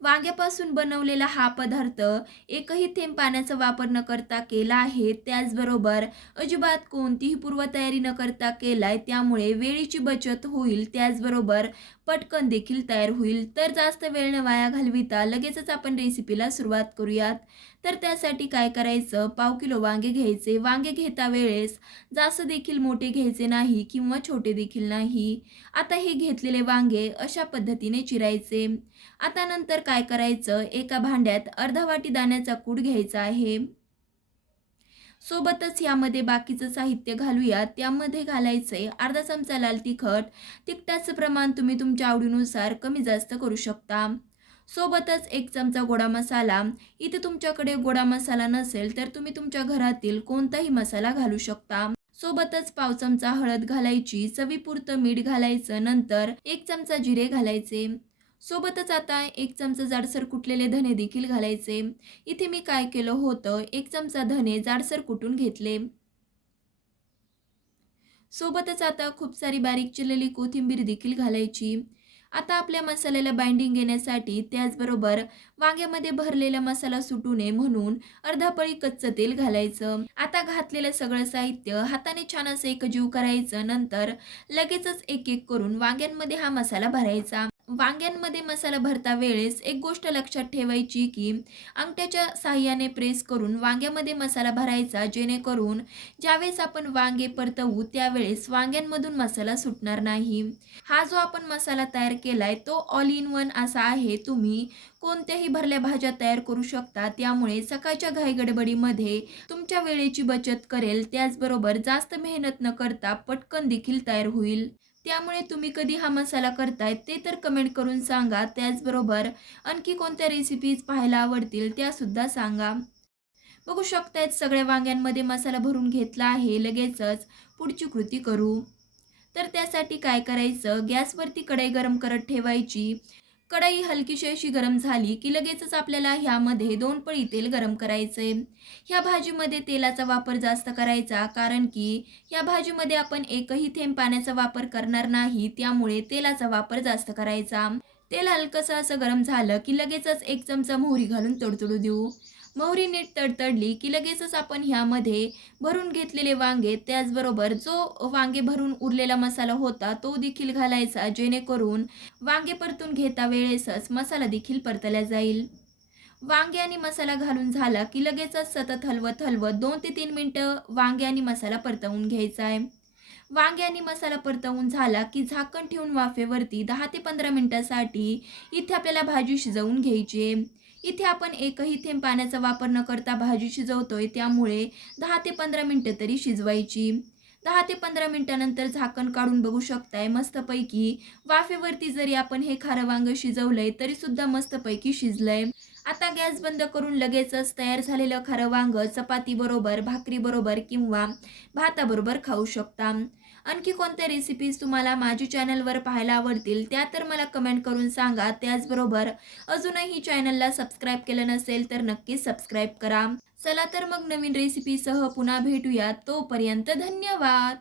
वांग्यापासून बनवलेला हा पदार्थ एकही थेंब पाण्याचा वापर न करता केला आहे. त्याचबरोबर अजिबात कोणतीही पूर्वतयारी न करता केलाय. त्यामुळे वेळेची बचत होईल. त्याचबरोबर पटकन देखील तयार होईल. तर जास्त वेळ न वाया घालविता लगेचच आपण रेसिपीला सुरुवात करूयात. तर त्यासाठी काय करायचं, पाव किलो वांगे घ्यायचे. वांगे घेता वेळेस जास्त देखील मोठे घ्यायचे नाही किंवा छोटे देखील नाही. आता हे घेतलेले वांगे अशा पद्धतीने चिरायचे. आता नंतर काय करायचं, एका भांड्यात अर्धा वाटी दाण्याचा कूट घ्यायचा आहे. सोबतच यामध्ये बाकीचं साहित्य घालूया. त्यामध्ये घालायचंय अर्धा चमचा लाल तिखट. तिखटाचं प्रमाण तुम्ही तुमच्या आवडीनुसार कमी जास्त करू शकता. सोबतच 1 चमचा गोडा मसाला. इथे तुमच्याकडे गोडा मसाला नसेल तर तुम्ही तुमच्या घरातील कोणताही मसाला घालू शकता. सोबतच पाव चमचा हळद घालायची. चवीपुरतं मीठ घालायचं. नंतर 1 चमचा जिरे घालायचे. सोबतच आता 1 चमचा जाडसर कुटलेले धने देखील घालायचे. इथे मी काय केलं होतं, 1 चमचा धने जाडसर कुटून घेतले. सोबतच आता खूप सारी बारीक चिरलेली कोथिंबीर देखील घालायची. आता आपल्या मसाल्याला बाइंडिंग येण्यासाठी त्याचबरोबर वांग्यामध्ये भरलेला मसाला सुटू नये म्हणून अर्धा पळी कच्चं तेल घालायचं. आता घातलेलं सगळं साहित्य हाताने छान असं एकजीव करायचं. नंतर लगेचच एक एक करून वांग्यांमध्ये हा मसाला भरायचा. वांग्यांमध्ये मसाला भरता वेळेस एक गोष्ट लक्षात ठेवायची की अंगठ्याच्या साहाय्याने प्रेस करून वांग्यामध्ये मसाला भरायचा, जेणेकरून ज्यावेळेस आपण वांगे परतवू त्यावेळेस वांग्यांमधून मसाला सुटणार नाही. हा जो आपण मसाला तयार केलाय तो ऑल इन वन असा आहे. तुम्ही कोणत्याही भरल्या भाज्या तयार करू शकता. त्यामुळे सकाळच्या घाईगडबडीमध्ये तुमच्या वेळेची बचत करेल. त्याचबरोबर जास्त मेहनत न करता पटकन देखील तयार होईल. त्यामुळे तुम्ही कधी हा मसाला करताय ते तर कमेंट करून सांगा. त्याचबरोबर आणखी कोणत्या रेसिपीज पाहायला आवडतील त्या सुद्धा सांगा. बघू शकतायत सगळ्या वांग्यांमध्ये मसाला भरून घेतला आहे. लगेचच पुढची कृती करू. तर त्यासाठी काय करायचं, गॅसवरती कढई गरम करत ठेवायची. कढई हलकीशी अशी गरम झाली की लगेचच आपल्याला ह्यामध्ये 2 पळी तेल गरम करायचे. ह्या भाजीमध्ये तेलाचा वापर जास्त करायचा, कारण की या भाजीमध्ये आपण एकही थेंब पाण्याचा वापर करणार नाही. त्यामुळे तेलाचा वापर जास्त करायचा. तेल हलकंसं असं गरम झालं की लगेचच 1 चमचा मोहरी घालून तडतडू देऊ. मोहरी नीट तडतडली की लगेचच आपण ह्यामध्ये भरून घेतलेले वांगे, त्याचबरोबर जो वांगे भरून उरलेला मसाला होता तो देखील घालायचा, जेणेकरून वांगे परतून घेता वेळेसच मसाला देखील परतला जाईल. वांगे आणि मसाला घालून झाला की लगेचच सतत हलवत हलवत 2 ते 3 मिनिटं वांगे आणि मसाला परतवून घ्यायचा आहे. वांगे आणि मसाला परतवून झाला की झाकण ठेवून वाफेवरती 10 ते 15 मिनिटासाठी इथे आपल्याला भाजी शिजवून घ्यायची आहे. इथे आपण एकही थेंब पाण्याचा वापर न करता भाजी शिजवतोय. त्यामुळे 10 ते 15 मिनिटं तरी शिजवायची. 10 ते 15 मिनिटानंतर झाकण काढून बघू शकताय मस्तपैकी वाफेवरती जरी आपण हे खारं वांगं शिजवलंय तरी सुद्धा मस्तपैकी शिजलंय. आता गॅस बंद करून लगेचच तयार झालेलं खारं वांगं चपातीबरोबर, भाकरीबरोबर किंवा भाताबरोबर खाऊ शकता. आणखी कोणत्या रेसिपीज तुम्हाला माझ्या चॅनलवर पाहायला आवडतील त्या तर मला कमेंट करून सांगा. त्याचबरोबर अजूनही चॅनलला सबस्क्राईब केलं नसेल तर नक्कीच सबस्क्राईब करा. चला तर मग नवीन रेसिपीसह पुन्हा भेटूया. तोपर्यंत धन्यवाद.